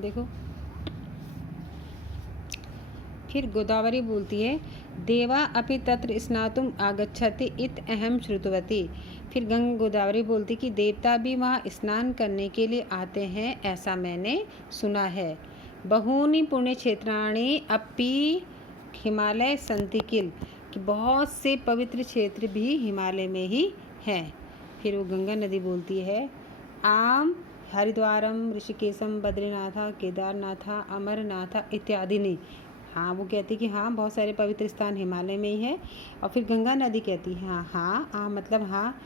देखो फिर गोदावरी बोलती है देवा अपि तत्र स्नातुम आगच्छति इत अहम श्रुतवती। फिर गोदावरी बोलती कि देवता भी वहाँ स्नान करने के लिए आते हैं, ऐसा मैंने सुना है। बहूनि पुण्य क्षेत्राणि अपि हिमालय सन्ति किल, कि बहुत से पवित्र क्षेत्र भी हिमालय में ही हैं। फिर वो गंगा नदी बोलती है आम हरिद्वारम ऋषिकेशम बद्रीनाथा केदारनाथा अमरनाथा इत्यादि ने। हाँ, वो कहती कि हाँ बहुत सारे पवित्र स्थान हिमालय में ही है। और फिर गंगा नदी कहती है हाँ मतलब हाँ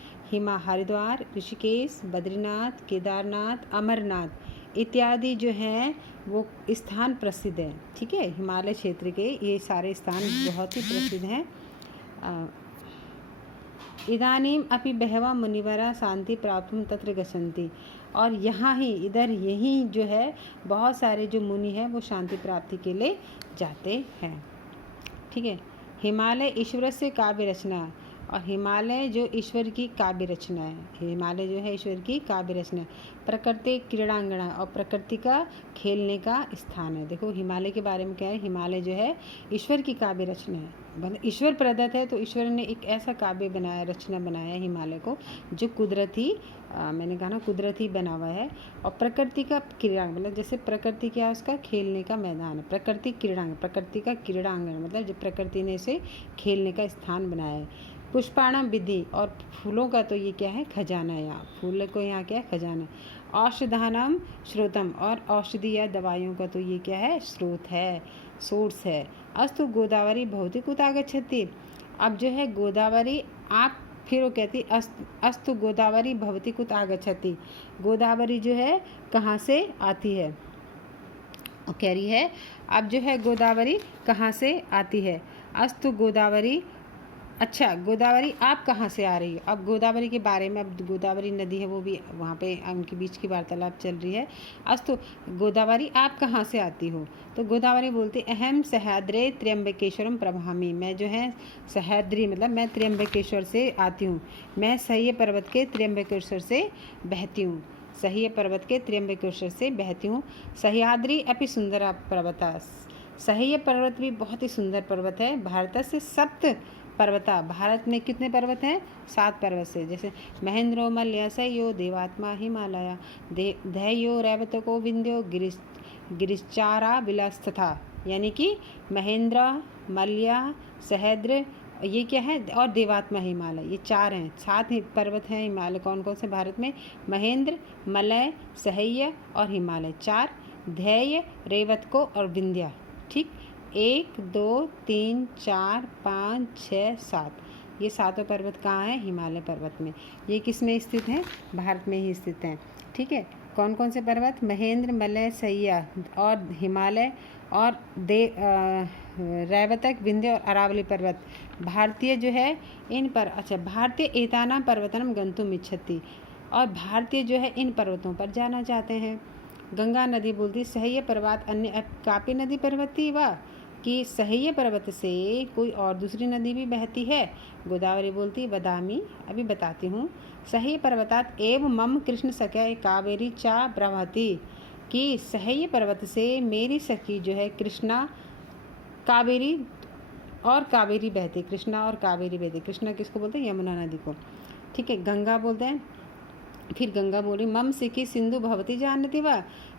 हरिद्वार ऋषिकेश बद्रीनाथ केदारनाथ अमरनाथ इत्यादि जो हैं वो स्थान प्रसिद्ध हैं। ठीक है, हिमालय क्षेत्र के ये सारे स्थान बहुत ही प्रसिद्ध हैं। इदानीम अपि बहवा मुनिवरा शांति प्राप्तुम तत्र गच्छन्ति, और यहाँ ही यहीं जो है बहुत सारे जो मुनि हैं वो शांति प्राप्ति के लिए जाते हैं। ठीक है, हिमालय ईश्वर से काव्य रचना, और हिमालय जो ईश्वर की काव्य रचना है, हिमालय जो है ईश्वर की काव्य रचना है। प्रकृति क्रीड़ांगना, और प्रकृति का खेलने का स्थान है। देखो हिमालय के बारे में क्या है, हिमालय जो है ईश्वर की काव्य रचना है, मतलब ईश्वर प्रदत्त है। तो ईश्वर ने एक ऐसा काव्य बनाया, रचना बनाया हिमालय को जो कुदरती मैंने कहा ना कुदरती बना हुआ है। और प्रकृति का क्रीड़ांगन, मतलब जैसे प्रकृति क्या है उसका खेलने का मैदान है। प्रकृति क्रीड़ांगन, प्रकृति का क्रीड़ांगन मतलब जो प्रकृति ने इसे खेलने का स्थान बनाया है। पुष्पाणम विधि, और फूलों का तो ये क्या है खजाना है। यहाँ फूल को यहाँ क्या है खजाना। औषधानम श्रोतम, और औषधि या दवाइयों का तो ये क्या है स्रोत है, सोर्स है। अस्तु गोदावरी भवती कुत आगच्छति, अब जो है गोदावरी आप, फिर वो कहती अस्तु गोदावरी भवती कुत आगच्छति, गोदावरी जो है कहाँ से आती है। और कह रही है अब जो है गोदावरी कहाँ से आती है। अस्तु गोदावरी, अच्छा गोदावरी आप कहाँ से आ रही है। अब गोदावरी के बारे में, अब गोदावरी नदी है वो भी वहाँ पे उनके बीच की वार्तालाप चल रही है। अस्तु गोदावरी आप कहाँ से आती हो। तो गोदावरी बोलती अहम सह्याद्रे त्र्यंबकेश्वरम प्रभामी, मैं जो है सह्याद्री मतलब मैं त्र्यंबकेश्वर से आती हूँ, मैं सह्य पर्वत के त्र्यंबकेश्वर से बहती हूँ, सह्य पर्वत के त्र्यंबकेश्वर से बहती हूँ। सह्याद्री अपि सुंदरा पर्वता, सह्य पर्वत भी बहुत ही सुंदर पर्वत है। भारत से सप्त पर्वता, भारत में कितने पर्वत हैं 7 पर्वत से, जैसे महेंद्रो मल्यसयो देवात्मा हिमालय धैर्यो रैवतको विंध्यो गिरिश्चारा विलास्तथा, यानी कि महेंद्र मल्य सह्याद्री ये क्या है, और देवात्मा हिमालय, ये 4 हैं। 7 ही पर्वत हैं हिमालय। कौन कौन से भारत में, महेंद्र मलय सह्य और हिमालय 4, धैर्य रेवतको और विंध्या। ठीक, 1 2 3 4 5 6 7, ये 7 पर्वत कहाँ हैं हिमालय पर्वत में। ये किस में स्थित हैं, भारत में ही स्थित हैं। ठीक है, कौन कौन से पर्वत, महेंद्र मलय सह्य और हिमालय और रैवतक विंध्य और अरावली पर्वत भारतीय जो है इन पर, अच्छा भारतीय एताना पर्वतनम गंतुम इच्छति, और भारतीय जो है इन पर्वतों पर जाना चाहते हैं। गंगा नदी बोलती सह्य पर्वत अन्य कापी नदी पर्वती व, कि सह्य पर्वत से कोई और दूसरी नदी भी बहती है। गोदावरी बोलती वदामी, अभी बताती हूँ। सह्य पर्वतात एव मम कृष्ण सख्या कावेरी चा प्रवहती, कि सह्य पर्वत से मेरी सखी जो है कृष्णा कावेरी और कावेरी बहती, कृष्णा और कावेरी बहती। कृष्णा किसको बोलते हैं, यमुना नदी को। ठीक है, गंगा बोलते हैं, फिर गंगा बोली मम सखी सिंधु भवती जानती वा,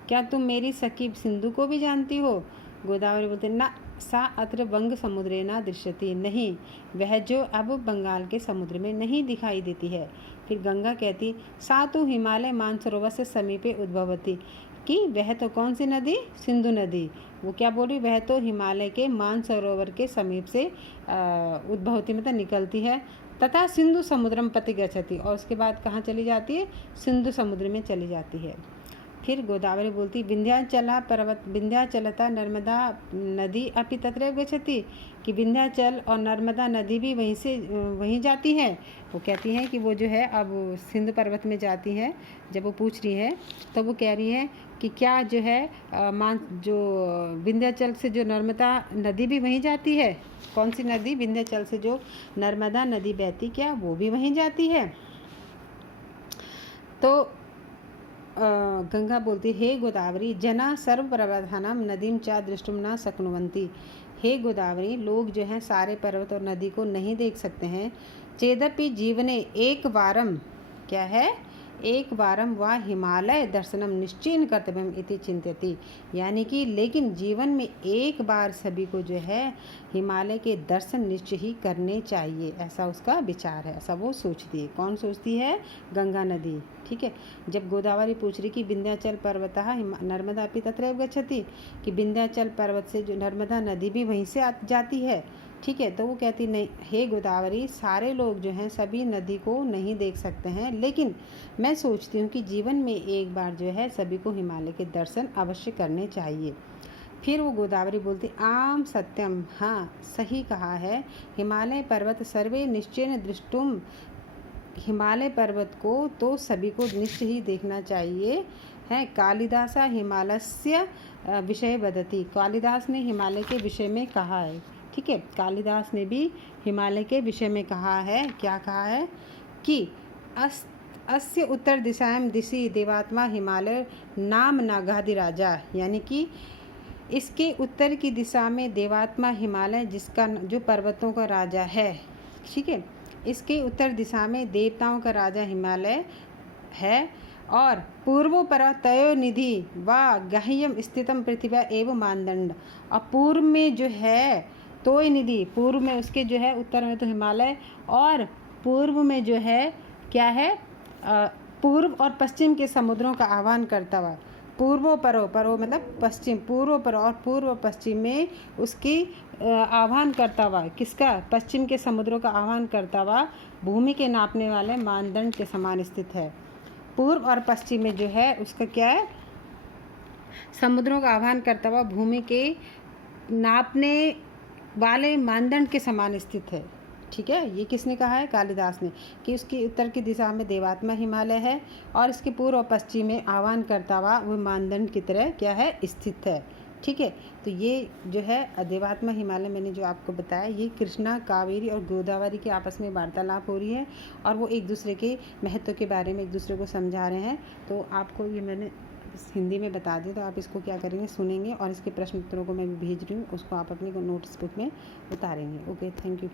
क्या तुम मेरी सखी सिंधु को भी जानती हो। गोदावरी बोलते ना सा अत्र बंग समुद्रे ना दृश्यति, नहीं वह जो अब बंगाल के समुद्र में नहीं दिखाई देती है। फिर गंगा कहती सा तो हिमालय मानसरोवर से समीपे उद्भवती, कि वह तो कौन सी नदी, सिंधु नदी। वो क्या बोली, वह तो हिमालय के मानसरोवर के समीप से उद्भवती मतलब निकलती है। तथा सिंधु समुद्रम पति गच्छति, और उसके बाद कहाँ चली जाती है, सिंधु समुद्र में चली जाती है। फिर गोदावरी बोलती विंध्याचला पर्वत विंध्याचलता नर्मदा नदी अपि तत्रैव गच्छति, कि विंध्याचल और नर्मदा नदी भी वहीं जाती है। वो कहती हैं कि वो जो है अब सिंधु पर्वत में जाती है। जब वो पूछ रही है तो वो कह रही है कि क्या जो है जो विंध्याचल से जो नर्मदा नदी भी वहीं जाती है। कौन सी नदी, विंध्याचल से जो नर्मदा नदी बहती क्या वो भी वहीं जाती है। तो गंगा बोलती, हे गोदावरी जना सर्वप्रवधानम नदीम चा दृष्टुम न शक्नुवन्ति। हे गोदावरी, लोग जो हैं सारे पर्वत और नदी को नहीं देख सकते हैं। चेदपि जीवने एक बारम, क्या है, एक बारम वा हिमालय दर्शनम निश्चयन कर्तव्यम इति चिंत्यति, यानी कि लेकिन जीवन में एक बार सभी को जो है हिमालय के दर्शन निश्चय ही करने चाहिए, ऐसा उसका विचार है, ऐसा वो सोचती है। कौन सोचती है? गंगा नदी। ठीक है। जब गोदावरी पूछ रही कि विंध्याचल पर्वतः नर्मदा अपि तत्रैव गच्छति, कि विंध्याचल पर्वत से जो नर्मदा नदी भी वहीं से जाती है, ठीक है, तो वो कहती नहीं, हे गोदावरी, सारे लोग जो हैं सभी नदी को नहीं देख सकते हैं, लेकिन मैं सोचती हूँ कि जीवन में एक बार जो है सभी को हिमालय के दर्शन अवश्य करने चाहिए। फिर वो गोदावरी बोलती, आम सत्यम, हाँ सही कहा है, हिमालय पर्वत सर्वे निश्चयन दृष्टुम, हिमालय पर्वत को तो सभी को निश्चय ही देखना चाहिए है। कालिदासा हिमालयस्य विषय वदति, कालिदास ने हिमालय के विषय में कहा है। ठीक है, कालिदास ने भी हिमालय के विषय में कहा है। क्या कहा है? कि अस्य उत्तर दिशाएं दिशि देवात्मा हिमालय नाम नागाधिराजा, यानी कि इसके उत्तर की दिशा में देवात्मा हिमालय, जिसका जो पर्वतों का राजा है, ठीक है, इसके उत्तर दिशा में देवताओं का राजा हिमालय है। और पूर्वो पर्वतयो निधि व गह्यम स्थितम पृथ्वी एवं मानदंड, और पूर्व में जो है तोय निधि, पूर्व में उसके जो है, उत्तर में तो हिमालय, और पूर्व में जो है क्या है, पूर्व और पश्चिम के समुद्रों का आह्वान करता हुआ, पूर्वो परो, परो मतलब पश्चिम, पूर्व पर और पूर्व पश्चिम में उसकी आह्वान करता हुआ, किसका? पश्चिम के समुद्रों का आह्वान करता हुआ भूमि के नापने वाले मानदंड के समान स्थित है। पूर्व और पश्चिम में जो है उसका क्या है, समुद्रों का आह्वान करता हुआ भूमि के नापने वाले मानदंड के समान स्थित है। ठीक है, ये किसने कहा है? कालिदास ने, कि उसकी उत्तर की दिशा में देवात्मा हिमालय है और इसके पूर्व और पश्चिम में आह्वान करता हुआ वो मानदंड की तरह क्या है, स्थित है। ठीक है, तो ये जो है देवात्मा हिमालय मैंने जो आपको बताया, ये कृष्णा, कावेरी और गोदावरी के आपस में वार्तालाप हो रही है और वो एक दूसरे के महत्व के बारे में एक दूसरे को समझा रहे हैं। तो आपको ये मैंने हिंदी में बता दिया, तो आप इसको क्या करेंगे, सुनेंगे, और इसके प्रश्न उत्तरों को मैं भेज रही हूँ, उसको आप अपनी नोट्स बुक में उतारेंगे। Okay, thank you.